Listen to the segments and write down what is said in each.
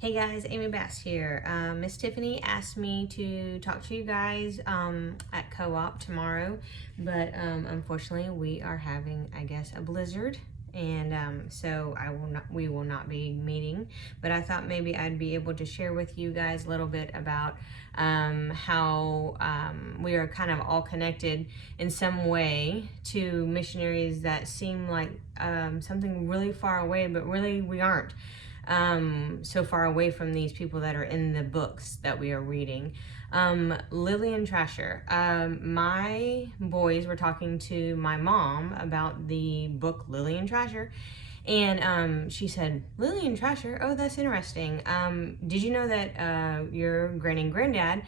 Hey guys, Amy Bass here. Miss Tiffany asked me to talk to you guys at co-op tomorrow, but unfortunately we are having, I guess, a blizzard, and so we will not be meeting. But I thought maybe I'd be able to share with you guys a little bit about how we are kind of all connected in some way to missionaries that seem like something really far away, but really we aren't so far away from these people that are in the books that we are reading. Lillian Trasher. My boys were talking to my mom about the book Lillian Trasher, and she said, Lillian Trasher, oh, that's interesting. Did you know that your granny and granddad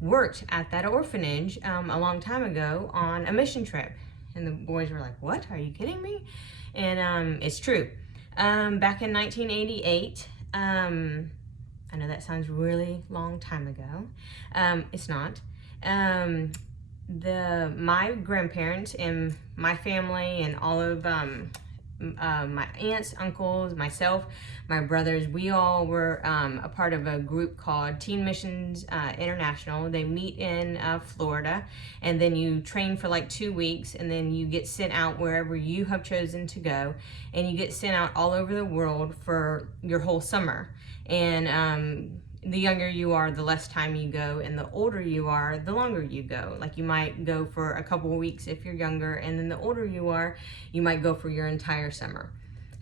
worked at that orphanage a long time ago on a mission trip? And the boys were like, what? Are you kidding me? And it's true. Back in 1988, I know that sounds really long time ago. It's not. My grandparents and my family and all of my aunts, uncles, myself, my brothers, we all were a part of a group called Teen Missions International. They meet in Florida, and then you train for like 2 weeks, and then you get sent out wherever you have chosen to go, and you get sent out all over the world for your whole summer. And the younger you are, the less time you go, and the older you are, the longer you go. Like you might go for a couple of weeks if you're younger, and then the older you are, you might go for your entire summer.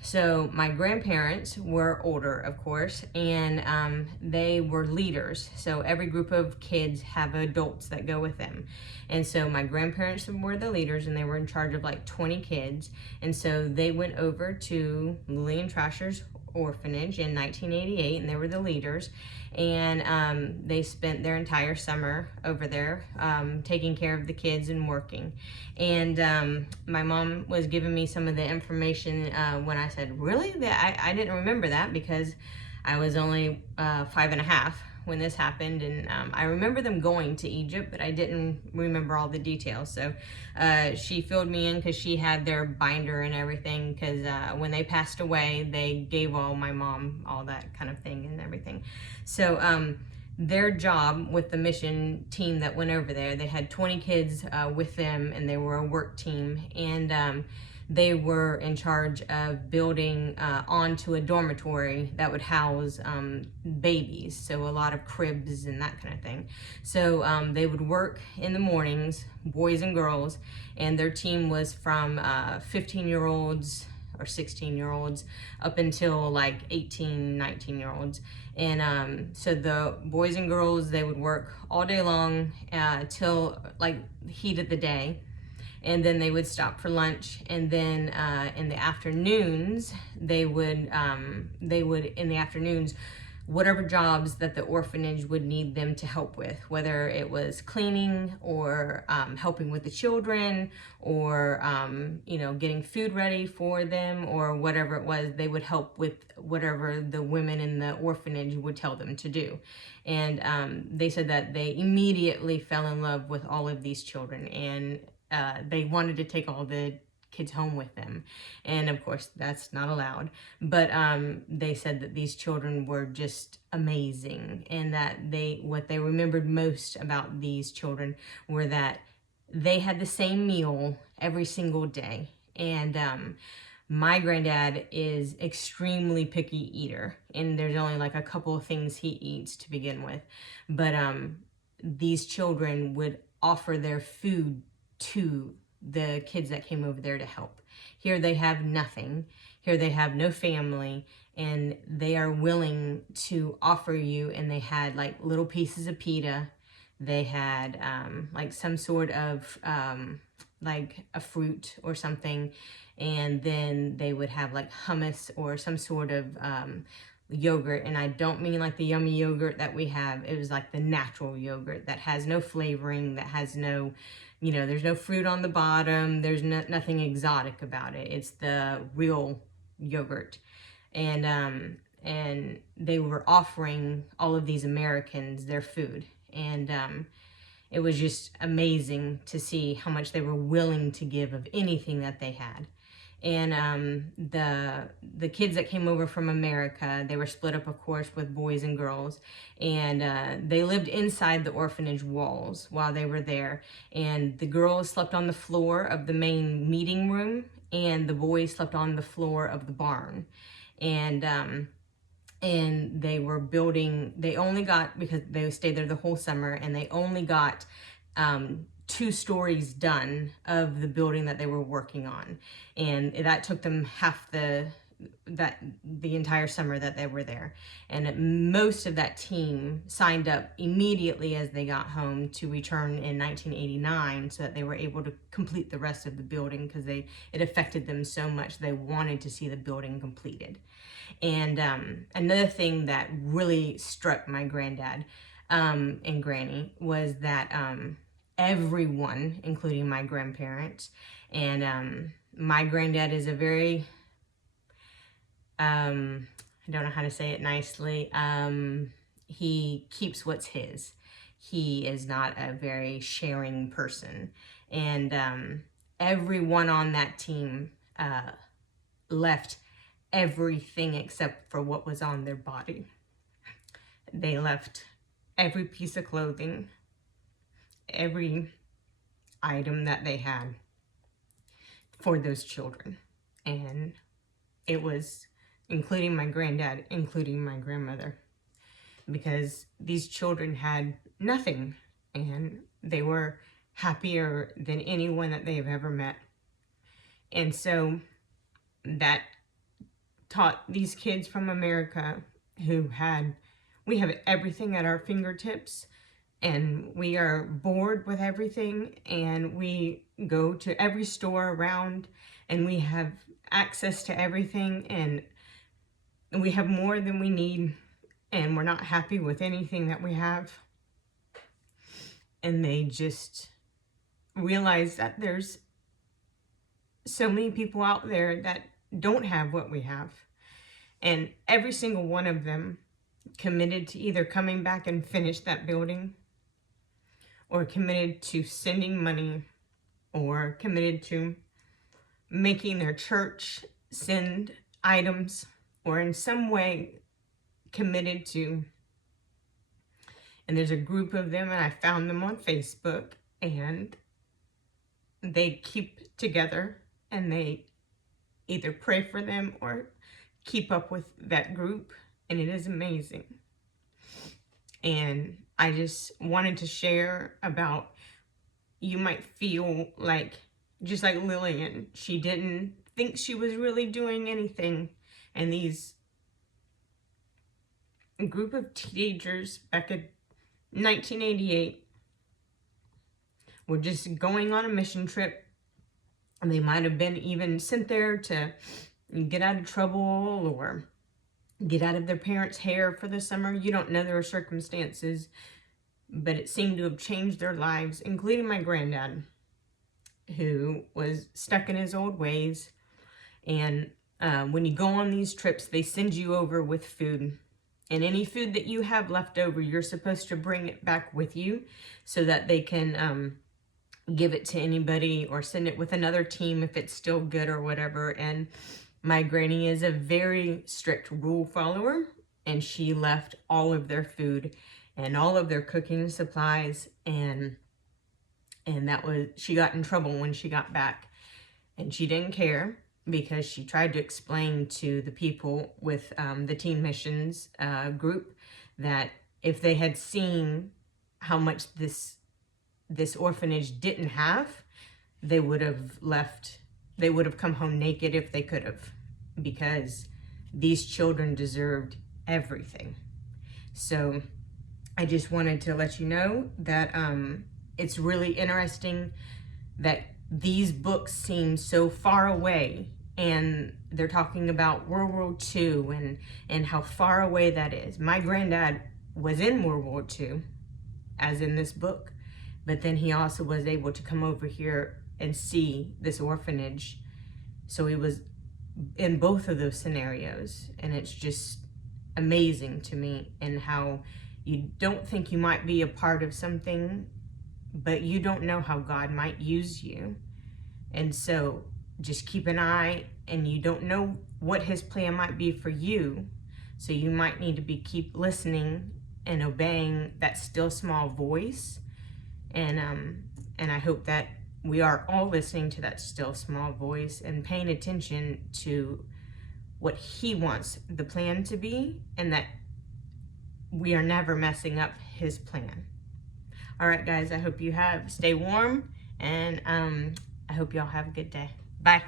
So my grandparents were older, of course, and they were leaders. So every group of kids have adults that go with them. And so my grandparents were the leaders, and they were in charge of like 20 kids. And so they went over to Lillian Trasher's orphanage in 1988, and they were the leaders, and they spent their entire summer over there taking care of the kids and working. And my mom was giving me some of the information when I said, really? I didn't remember that because I was only 5.5 when this happened, and I remember them going to Egypt, but I didn't remember all the details. So she filled me in because she had their binder and everything, because when they passed away, they gave my mom all that kind of thing and everything. So their job with the mission team that went over there, they had 20 kids with them, and they were a work team, and they were in charge of building onto a dormitory that would house babies, so a lot of cribs and that kind of thing. So they would work in the mornings, boys and girls, and their team was from 15-year-olds or 16-year-olds up until like 18, 19-year-olds. And so the boys and girls, they would work all day long till like heat of the day, and then they would stop for lunch, and then in the afternoons they would in the afternoons, whatever jobs that the orphanage would need them to help with, whether it was cleaning or helping with the children, or getting food ready for them, or whatever it was, they would help with whatever the women in the orphanage would tell them to do. And they said that they immediately fell in love with all of these children, and they wanted to take all the kids home with them, and of course that's not allowed. But they said that these children were just amazing, and that what they remembered most about these children were that they had the same meal every single day. And my granddad is extremely picky eater, and there's only like a couple of things he eats to begin with, but these children would offer their food to the kids that came over there to help. Here they have nothing. Here they have no family, and they are willing to offer you. And they had like little pieces of pita. They had like some sort of like a fruit or something, and then they would have like hummus or some sort of yogurt. And I don't mean like the yummy yogurt that we have. It was like the natural yogurt that has no flavoring, that has no, there's no fruit on the bottom. There's nothing exotic about it. It's the real yogurt. And they were offering all of these Americans their food. And it was just amazing to see how much they were willing to give of anything that they had. And the kids that came over from America, they were split up, of course, with boys and girls, and they lived inside the orphanage walls while they were there. And the girls slept on the floor of the main meeting room, and the boys slept on the floor of the barn. And they were building, they only got, because they stayed there the whole summer, and they only got 2 stories done of the building that they were working on. And that took them half the entire summer that they were there. And most of that team signed up immediately as they got home to return in 1989, so that they were able to complete the rest of the building, because it affected them so much. They wanted to see the building completed. And another thing that really struck my granddad and granny was that everyone, including my grandparents, and my granddad is a very, I don't know how to say it nicely, he keeps what's his. He is not a very sharing person. And everyone on that team left everything except for what was on their body. They left every piece of clothing, every item that they had for those children. And it was including my granddad, including my grandmother, because these children had nothing, and they were happier than anyone that they've ever met. And so that taught these kids from America we have everything at our fingertips, and we are bored with everything, and we go to every store around, and we have access to everything, and we have more than we need, and we're not happy with anything that we have. And they just realize that there's so many people out there that don't have what we have. And every single one of them committed to either coming back and finish that building, or committed to sending money, or committed to making their church send items, or in some way committed to. And there's a group of them, and I found them on Facebook, and they keep together, and they either pray for them or keep up with that group, and it is amazing. And I just wanted to share about, you might feel like, just like Lillian, she didn't think she was really doing anything, and these group of teenagers back in 1988 were just going on a mission trip, and they might have been even sent there to get out of trouble or get out of their parents' hair for the summer. You don't know their circumstances, but it seemed to have changed their lives, including my granddad, who was stuck in his old ways. And when you go on these trips, they send you over with food. And any food that you have left over, you're supposed to bring it back with you so that they can give it to anybody or send it with another team if it's still good or whatever. And my granny is a very strict rule follower, and she left all of their food and all of their cooking supplies, and she got in trouble when she got back, and she didn't care, because she tried to explain to the people with the Teen Missions group that if they had seen how much this orphanage didn't have, they would have come home naked if they could have, because these children deserved everything. So I just wanted to let you know that it's really interesting that these books seem so far away, and they're talking about World War II and how far away that is. My granddad was in World War II, as in this book, but then he also was able to come over here and see this orphanage. So he was in both of those scenarios, and it's just amazing to me, and how you don't think you might be a part of something, but you don't know how God might use you. And so just keep an eye, and you don't know what his plan might be for you. So you might need to keep listening and obeying that still small voice. And I hope that we are all listening to that still small voice and paying attention to what he wants the plan to be, and that we are never messing up his plan. All right, guys, I hope you stay warm, and I hope y'all have a good day. Bye.